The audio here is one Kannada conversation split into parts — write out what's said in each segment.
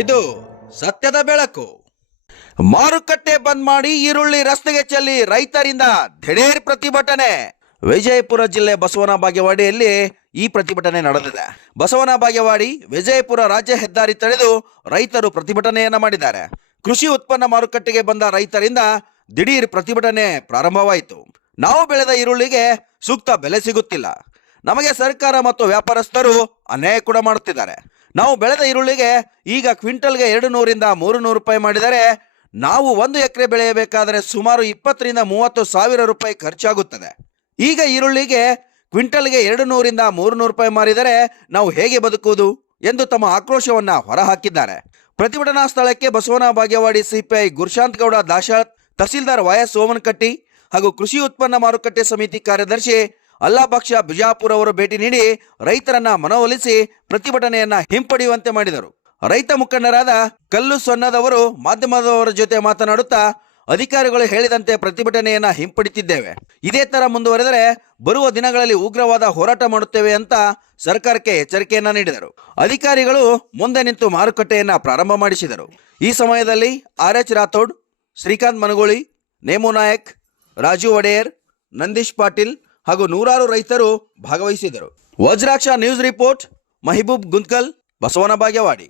ಇದು ಸತ್ಯದ ಬೆಳಕು. ಮಾರುಕಟ್ಟೆ ಬಂದ್ ಮಾಡಿ ಈರುಳ್ಳಿ ರಸ್ತೆಗೆ ಚೆಲ್ಲಿ ರೈತರಿಂದ ದಿಢೀರ್ ಪ್ರತಿಭಟನೆ. ವಿಜಯಪುರ ಜಿಲ್ಲೆ ಬಸವನ ಬಾಗೇವಾಡಿಯಲ್ಲಿ ಈ ಪ್ರತಿಭಟನೆ ನಡೆದಿದೆ. ಬಸವನ ಬಾಗೇವಾಡಿ, ವಿಜಯಪುರ ರಾಜ್ಯ ಹೆದ್ದಾರಿ ತಡೆದು ರೈತರು ಪ್ರತಿಭಟನೆಯನ್ನ ಮಾಡಿದ್ದಾರೆ. ಕೃಷಿ ಉತ್ಪನ್ನ ಮಾರುಕಟ್ಟೆಗೆ ಬಂದ ರೈತರಿಂದ ದಿಢೀರ್ ಪ್ರತಿಭಟನೆ ಪ್ರಾರಂಭವಾಯಿತು. ನಾವು ಬೆಳೆದ ಈರುಳ್ಳಿಗೆ ಸೂಕ್ತ ಬೆಲೆ ಸಿಗುತ್ತಿಲ್ಲ. ನಮಗೆ ಸರ್ಕಾರ ಮತ್ತು ವ್ಯಾಪಾರಸ್ಥರು ಅನ್ಯಾಯ ಕೂಡ ಮಾಡುತ್ತಿದ್ದಾರೆ. ನಾವು ಬೆಳೆದ ಈರುಳ್ಳಿಗೆ ಈಗ ಕ್ವಿಂಟಲ್ಗೆ ಎರಡು ನೂರಿಂದ ಮೂರು ನೂರು ರೂಪಾಯಿ ಮಾಡಿದರೆ ನಾವು ಒಂದು ಎಕರೆ ಬೆಳೆಯಬೇಕಾದರೆ ಸುಮಾರು ಇಪ್ಪತ್ತರಿಂದ ಮೂವತ್ತು ಸಾವಿರ ರೂಪಾಯಿ ಖರ್ಚಾಗುತ್ತದೆ. ಈಗ ಈರುಳ್ಳಿಗೆ ಕ್ವಿಂಟಲ್ಗೆ ಎರಡು ನೂರಿಂದ ಮೂರು ನೂರು ರೂಪಾಯಿ ಮಾರಿದರೆ ನಾವು ಹೇಗೆ ಬದುಕುವುದು ಎಂದು ತಮ್ಮ ಆಕ್ರೋಶವನ್ನು ಹೊರಹಾಕಿದ್ದಾರೆ. ಪ್ರತಿಭಟನಾ ಸ್ಥಳಕ್ಕೆ ಬಸವನ ಭಾಗ್ಯವಾಡಿ ಸಿಪಿಐ ಗುರುಶಾಂತ್ ಗೌಡ ದಾಶಾತ್ ತಹಸೀಲ್ದಾರ್ ವೈಎಸ್ ಸೋಮನಕಟ್ಟಿ ಹಾಗೂ ಕೃಷಿ ಉತ್ಪನ್ನ ಮಾರುಕಟ್ಟೆ ಸಮಿತಿ ಕಾರ್ಯದರ್ಶಿ ಅಲ್ಲಾಬಕ್ಷ ಬಿಜಾಪುರ್ ಅವರು ಭೇಟಿ ನೀಡಿ ರೈತರನ್ನ ಮನವೊಲಿಸಿ ಪ್ರತಿಭಟನೆಯನ್ನ ಹಿಂಪಡೆಯುವಂತೆ ಮಾಡಿದರು. ರೈತ ಮುಖಂಡರಾದ ಕಲ್ಲು ಸೊನ್ನದವರು ಮಾಧ್ಯಮದವರ ಜೊತೆ ಮಾತನಾಡುತ್ತಾ ಅಧಿಕಾರಿಗಳು ಹೇಳಿದಂತೆ ಪ್ರತಿಭಟನೆಯನ್ನ ಹಿಂಪಡಿತಿದ್ದೇವೆ. ಇದೇ ತರ ಮುಂದುವರೆದರೆ ಬರುವ ದಿನಗಳಲ್ಲಿ ಉಗ್ರವಾದ ಹೋರಾಟ ಮಾಡುತ್ತೇವೆ ಅಂತ ಸರ್ಕಾರಕ್ಕೆ ಎಚ್ಚರಿಕೆಯನ್ನ ನೀಡಿದರು. ಅಧಿಕಾರಿಗಳು ಮುಂದೆ ನಿಂತು ಮಾರುಕಟ್ಟೆಯನ್ನ ಪ್ರಾರಂಭ ಮಾಡಿಸಿದರು. ಈ ಸಮಯದಲ್ಲಿ ಆರ್ ಎಚ್ ರಾಥೋಡ್, ಶ್ರೀಕಾಂತ್ ಮನಗೋಳಿ, ನೇಮು ನಾಯಕ್, ರಾಜು ಒಡೆಯರ್, ನಂದೀಶ್ ಪಾಟೀಲ್ ಹಾಗೂ ನೂರಾರು ರೈತರು ಭಾಗವಹಿಸಿದರು Vajraksha news report Mahiboob Guntkal Basavana Bagewadi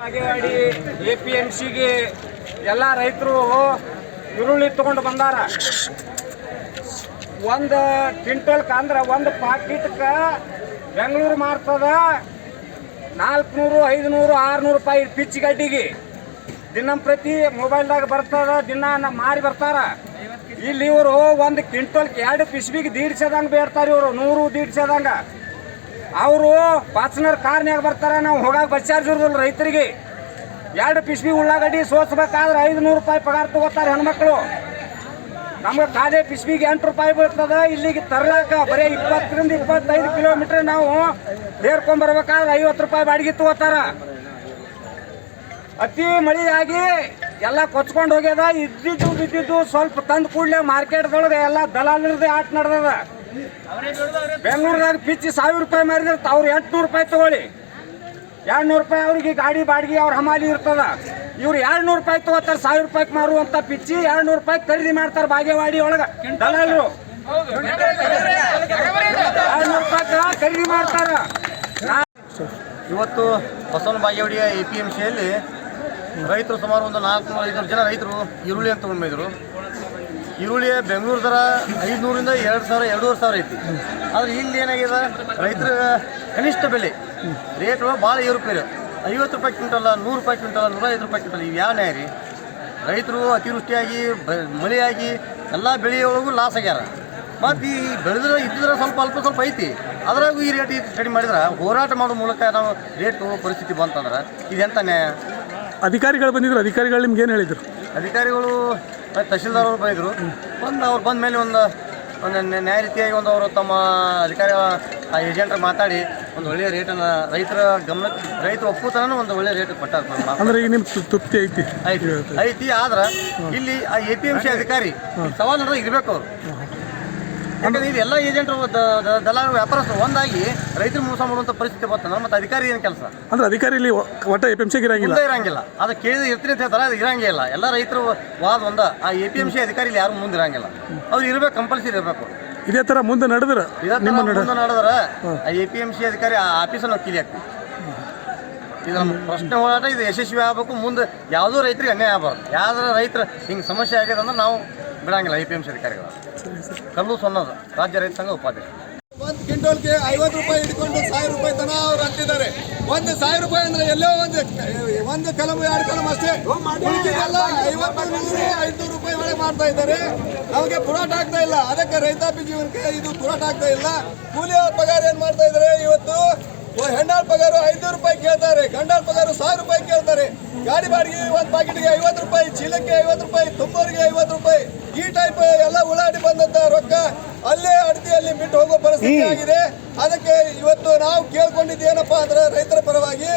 Bagewadi A P M ಸಿಗೆ ಎಲ್ಲ ರೈತರು ಈರುಳ್ಳಿ ತೊಗೊಂಡು ಬಂದಾರ. ಒಂದು ಕ್ವಿಂಟಲ್ಕ ಅಂದ್ರೆ ಒಂದು ಪಾಕಿಟ್ಗೆ ಬೆಂಗಳೂರು ಮಾರ್ತದ ನಾಲ್ಕುನೂರು, ಐದುನೂರು, ಆರುನೂರು ರೂಪಾಯಿ ಪಿಚ್ ಗಡ್ಡಿಗೆ. ದಿನಂಪ್ರತಿ ಮೊಬೈಲ್ದಾಗ ಬರ್ತದ, ದಿನ ಮಾರಿ ಬರ್ತಾರ. ಇಲ್ಲಿ ಇವರು ಒಂದು ಕ್ವಿಂಟಲ್ಗೆ ಎರಡು ಪಿಸ್ಬಿಗೆ ದೀಡ್ಸದಂಗೆ ಬೇಡ್ತಾರೆ ಇವರು, ನೂರು ದೀಡ್ಸದಂಗ. ಅವರು ಪಾಚನರ್ ಕಾರ್ನ್ಯಾಗ ಬರ್ತಾರೆ, ನಾವು ಹೋಗಾಕ ಬಸ್ ಚಾರ್ಜ್ ಇರೋದಿಲ್ಲ ರೈತರಿಗೆ. ಎರಡು ಪಿಸ್ಬಿ ಉಳ್ಳಾಗಡ್ಡಿ ಸೋಸ್ಬೇಕಾದ್ರೆ ಐದು ನೂರು ರೂಪಾಯಿ ಪಗಾರ ತಗೋತಾರೆ ಹೆಣ್ಮಕ್ಳು. ನಮ್ಗೆ ಖಾಲಿ ಪಿಸ್ಬಿಗೆ ಎಂಟು ರೂಪಾಯಿ ಬೀಳ್ತದ, ಇಲ್ಲಿಗೆ ತರ್ಲಾಕ ಬರೀ ಇಪ್ಪತ್ತರಿಂದ ಇಪ್ಪತ್ತೈದು ಕಿಲೋಮೀಟರ್ ನಾವು ಹೇರ್ಕೊಂಡ್ ಬರ್ಬೇಕಾದ್ರೆ ಐವತ್ತು ರೂಪಾಯಿ ಬಾಡಿಗೆ ತಗೋತಾರ. ಅತಿ ಮಳೆಯಾಗಿ ಎಲ್ಲ ಕೊಚ್ಕೊಂಡು ಹೋಗ್ಯದ, ಇದ್ದಿದ್ದು ಬಿದ್ದಿದ್ದು ಸ್ವಲ್ಪ ತಂದು ಕೂಡಲೇ ಮಾರ್ಕೆಟ್ದೊಳಗೆ ಎಲ್ಲ ದಲಾಲರದೇ ಆಟ ನಡೆದದ. ಬೆಂಗಳೂರದಾಗ ಪಿಚ್ಚಿ ಸಾವಿರ ರೂಪಾಯಿ ಮಾರಿದ್ರೆ ಅವ್ರು ಎಂಟುನೂರು ರೂಪಾಯಿ ತಗೊಳ್ಳಿ. ಎರಡು ನೂರು ರೂಪಾಯಿ ಅವ್ರಿಗೆ ಗಾಡಿ ಬಾಡಿಗೆ ಅವ್ರ ಹಮಾಲಿ ಇರ್ತದ. ಇವ್ರು ಎರಡು ನೂರು ರೂಪಾಯಿ ತಗೋತಾರೆ, ಸಾವಿರ ರೂಪಾಯಿ ಮಾರುವಂತ ಪಿಚ್ಚಿ ಎರಡು ನೂರು ರೂಪಾಯಿ ಖರೀದಿ ಮಾಡ್ತಾರೆ ಬಾಗೇವಾಡಿ ಒಳಗೆ. ದಲಾಲರು ಎರಡು ನೂರು ರೂಪಾಯಿ ಖರೀದಿ ಮಾಡ್ತಾರ. ಇವತ್ತು ಬಸವನ ಬಾಗೇವಾಡಿಯ ಎ ಪಿ ಎಂ ಸಿಯಲ್ಲಿ ರೈತರು ಸುಮಾರು ಒಂದು ನಾಲ್ಕು ಐದುನೂರು ಜನ ರೈತರು ಈರುಳ್ಳಿ ಅಂತ ತೊಗೊಂಡು ಈರುಳ್ಳಿಯ ಬೆಂಗಳೂರು ದರ ಐದುನೂರಿಂದ ಎರಡು ಸಾವಿರ, ಎರಡೂವರೆ ಸಾವಿರ ಐತಿ. ಆದರೆ ಇಲ್ಲಿ ಏನಾಗಿದೆ? ರೈತರ ಕನಿಷ್ಠ ಬೆಲೆ ರೇಟ್ಗಳು ಭಾಳ ಏರುಪೇರು. ಐವತ್ತು ರೂಪಾಯಿ ಕ್ವಿಂಟಲ್ಲ ನೂರು ರೂಪಾಯಿ ಕ್ವಿಂಟಲ್ಲ ಐದು ರೂಪಾಯಿ ಕ್ವಿಂಟಲ್, ಇವು ಯಾವ ರೀ? ರೈತರು ಅತಿವೃಷ್ಟಿಯಾಗಿ, ಬ- ಮಳೆಯಾಗಿ ಎಲ್ಲ ಬೆಳೆಯೊಳಗೂ ಲಾಸ್ ಆಗ್ಯಾರ. ಮತ್ತು ಈ ಬೆಳೆದ್ರೆ ಇದ್ದಿದ್ರೆ ಸ್ವಲ್ಪ ಅಲ್ಪ ಸ್ವಲ್ಪ ಐತಿ. ಅದ್ರಾಗೂ ಈ ರೇಟ್ ಕಡಿಮೆ ಮಾಡಿದ್ರೆ ಹೋರಾಟ ಮಾಡೋ ಮೂಲಕ ನಾವು ರೇಟ್ ಪರಿಸ್ಥಿತಿ ಬಂತಂದ್ರೆ ಇದೆಂತ ನ್ಯಾಯ ಅಧಿಕಾರಿಗಳು ಬಂದಿದ್ರು ಅಧಿಕಾರಿಗಳು ನಿಮ್ಗೆ ಏನು ಹೇಳಿದ್ರು? ಅಧಿಕಾರಿಗಳು ತಹಶೀಲ್ದಾರ್ ಅವರು ಬಂದಿದ್ರು. ಬಂದು ಅವ್ರು ಬಂದ ಮೇಲೆ ಒಂದು ಒಂದು ನ್ಯಾಯ ರೀತಿಯಾಗಿ ಒಂದು ಅವರು ತಮ್ಮ ಅಧಿಕಾರಿ ಆ ಏಜೆಂಟ್ರ ಮಾತಾಡಿ ಒಂದು ಒಳ್ಳೆಯ ರೇಟನ್ನು ರೈತರ ಗಮನಕ್ಕೆ ರೈತರು ಒಪ್ಪುತ್ತಾನ ಒಂದು ಒಳ್ಳೆಯ ರೇಟ್ ಕೊಟ್ಟಾರ ಅಂದ್ರೆ ಈಗ ನಿಮ್ಮ ತೃಪ್ತಿ ಐತಿ? ಐತಿ. ಐತಿ ಆದ್ರೆ ಇಲ್ಲಿ ಆ ಎ ಪಿ ಎಂ ಸಿ ಅಧಿಕಾರಿ ಸವಾಲು ನಡೆದಾಗ ಇರ್ಬೇಕು ಅವರು. ಯಾಕಂದ್ರೆ ಇದು ಎಲ್ಲ ಏಜೆಂಟ್ರು ದಲ್ಲಾಳಿ ವ್ಯಾಪಾರಸ್ಥರು ಒಂದಾಗಿ ರೈತರು ಮೋಸ ಮಾಡುವಂಥ ಪರಿಸ್ಥಿತಿ ಬರ್ತದೆ ಮತ್ತೆ ಅಧಿಕಾರಿ ಏನು ಕೆಲಸ? ಅಂದ್ರೆ ಅಧಿಕಾರಿ ಇಲ್ಲಿ ಒಟ್ಟ ಎ ಪಿ ಎಂ ಸಿಗೆ ಇರಂಗಿಲ್ಲ. ಇರಂಗಿಲ್ಲ. ಅದು ಕೇಳಿದ್ರೆ ಇರ್ತೀನಿ ಅಂತ ಹೇಳ್ತಾರೆ ಅದು ಇರಂಗಿಲ್ಲ ಎಲ್ಲ ರೈತರು ವಾದ ಒಂದ ಆ ಎ ಪಿ ಎಂ ಸಿ ಅಧಿಕಾರಿ ಇಲ್ಲಿ ಯಾರು ಮುಂದೆ ಇರಂಗಿಲ್ಲ. ಅವ್ರು ಇರ್ಬೇಕು ಕಂಪಲ್ಸರಿ ಇರಬೇಕು. ಇದೇ ತರ ಮುಂದೆ ನಡೆದ್ರೆ ನಡೆದ್ರೆ ಆ ಎ ಪಿ ಎಂ ಸಿ ಅಧಿಕಾರಿ ಆ ಆಫೀಸನ್ನು ವಕೀಲಿ ಆಗ್ತದೆ. ಇದು ನಮ್ಮ ಪ್ರಶ್ನೆ ಹೋರಾಟ ಇದು ಯಶಸ್ವಿ ಆಗಬೇಕು, ಮುಂದೆ ಯಾವುದೋ ರೈತರಿಗೆ ಅನ್ಯಾಯ ಆಗಬಾರ್ದು. ಯಾವ್ದಾರ ರೈತರ ಹಿಂಗೆ ಸಮಸ್ಯೆ ಆಗಿದೆ ಅಂದ್ರೆ ನಾವು ಬಿಡಂಗಿಲ್ಲ ಐ ಪಿ ಎಂ ಸಿ ಅಧಿಕಾರಿಗಳು. ಕಲ್ಲು ಸೊನ್ನದು, ರಾಜ್ಯ ರೈತ ಸಂಘ ಉಪಾಧ್ಯಕ್ಷ. ಒಂದು ಕ್ವಿಂಟಲ್ಗೆ ಐವತ್ತು ರೂಪಾಯಿ ಹಿಡ್ಕೊಂಡು ಸಾವಿರ ರೂಪಾಯಿ ತನ ಅವ್ರು ಹಾಕ್ತಿದ್ದಾರೆ. ಒಂದು ಸಾವಿರ ರೂಪಾಯಿ ಅಂದ್ರೆ ಎಲ್ಲೋ ಒಂದು ಒಂದು ಕಲಮು, ಎರಡು ಕಲಮ್ ಅಷ್ಟೇ. ಉಳ್ದಿದ್ದೆಲ್ಲ ಐವತ್ತು ನೂರು, ಐದುನೂರು ರೂಪಾಯಿ ಒಳಗೆ ಮಾಡ್ತಾ ಇದ್ದಾರೆ. ನಮಗೆ ಪುರಾಟ ಆಗ್ತಾ ಇಲ್ಲ. ಅದಕ್ಕೆ ರೈತಾಪಿ ಜೀವನಕ್ಕೆ ಇದು ಪುರಾಟ ಆಗ್ತಾ ಇಲ್ಲ. ಕೂಲಿ ಪಗಾರ ಏನ್ ಮಾಡ್ತಾ ಇದ್ದಾರೆ ಇವತ್ತು? ಹೆಣ್ಣಾಳ ಪಗಾರು ಐನೂರು ರೂಪಾಯಿ ಕೇಳ್ತಾರೆ ಗಂಡಾಳ ಪಗಾರು ಸಾವಿರ ರೂಪಾಯಿ ಕೇಳ್ತಾರೆ. ಗಾಡಿ ಬಾಡಿಗೆ ಒಂದು ಪಾಕೆಟ್ಗೆ ಐವತ್ತು ರೂಪಾಯಿ ಚೀಲಕ್ಕೆ ಐವತ್ತು ರೂಪಾಯಿ ತುಂಬರಿಗೆ ಐವತ್ತು ರೂಪಾಯಿ. ಈ ಟೈಪ್ ಎಲ್ಲ ಉಳ್ಳಾಡಿ ಬಂದಂತ ರೊಕ್ಕ ಅಲ್ಲೇ ಅಡತಿಯಲ್ಲಿ ಬಿಟ್ಟು ಹೋಗೋ ಪರಿಸ್ಥಿತಿ ಆಗಿದೆ. ಅದಕ್ಕೆ ಇವತ್ತು ನಾವು ಕೇಳ್ಕೊಂಡಿದ್ದು ಏನಪ್ಪಾ ಅಂದ್ರೆ ರೈತರ ಪರವಾಗಿ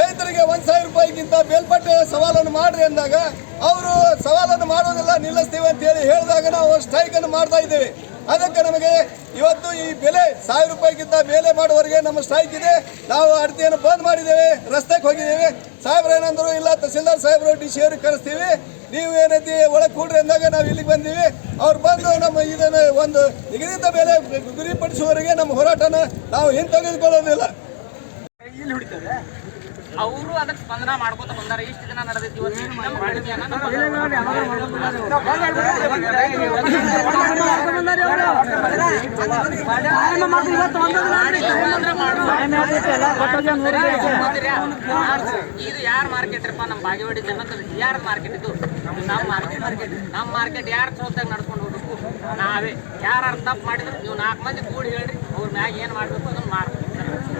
ರೈತರಿಗೆ ಒಂದ್ ಸಾವಿರ ರೂಪಾಯಿಗಿಂತ ಮೇಲ್ಪಟ್ಟ ಸವಾಲನ್ನು ಮಾಡ್ರಿ ಅಂದಾಗ ಅವರು ಸವಾಲನ್ನು ಮಾಡೋದಿಲ್ಲ ನಿಲ್ಲಿಸ್ತೀವಿ ಅಂತ ಹೇಳಿ ಹೇಳಿದಾಗ ನಾವು ಸ್ಟ್ರೈಕ್ ಅನ್ನು ಮಾಡ್ತಾ ಇದ್ದೇವೆ. ಅದಕ್ಕೆ ನಮಗೆ ಇವತ್ತು ಈ ಬೆಲೆ ಸಾವಿರ ರೂಪಾಯಿಗಿಂತ ಮೇಲೆ ಮಾಡುವವರೆಗೆ ನಮ್ಮ ಸ್ಟ್ರೈಕ್ ಇದೆ. ನಾವು ಅಡತಿಯನ್ನು ಬಂದ್ ಮಾಡಿದ್ದೇವೆ, ರಸ್ತೆಗೆ ಹೋಗಿದ್ದೇವೆ. ಸಾಹೇಬ್ರು ಏನಂದ್ರು, ಇಲ್ಲ, ತಹಸೀಲ್ದಾರ್ ಸಾಹೇಬ್ರು ಡಿ ಸಿ ಅವ್ರಿಗೆ ಕರೆಸ್ತೀವಿ. ನೀವು ಏನೈತಿ ಒಳಗೆ ಕೂಡ್ರಿ ಅಂದಾಗ ನಾವು ಇಲ್ಲಿಗೆ ಬಂದೀವಿ. ಅವ್ರು ಬಂದು ನಮ್ಮ ಇದನ್ನು ಒಂದು ನಿಗದಿತ ಬೆಲೆ ಗುರಿಪಡಿಸುವವರೆಗೆ ನಮ್ಮ ಹೋರಾಟನ ನಾವು ಹಿಂತೆಗೆದುಕೊಳ್ಳೋದಿಲ್ಲ. ಅವರು ಅದಕ್ಕೆ ಸ್ಪಂದನ ಮಾಡ್ಕೋತ ಬಂದಾರ. ಇಷ್ಟು ದಿನ ನಡೆದೈತಿ ಇದು ಯಾರ ಮಾರ್ಕೆಟ್ ರಪ್ಪ? ನಮ್ಮ ಬಾಗೇವಾಡಿ ಜನ ಯಾರ ಮಾರ್ಕೆಟ್ ಇದು? ನಮ್ಮ ಮಾರ್ಕೆಟ್ ನಮ್ಮ ಮಾರ್ಕೆಟ್ ಯಾರ ಚೌತಾಗ ನಡ್ಕೊಂಡು ಹೋಗ್ಬೇಕು ನಾವೇ. ಯಾರು ತಪ್ಪು ಮಾಡಿದ್ರು? ನೀವು ನಾಲ್ಕು ಮಂದಿ ಕೂಡಿ ಹೇಳ್ರಿ. ಅವ್ರ ಮ್ಯಾಗ ಏನು ಮಾಡಬೇಕು ಅದನ್ನ ಮಾಡ್ಬೇಕು.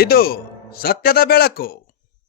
ಇದು ಸತ್ಯದ ಬೆಳಕು.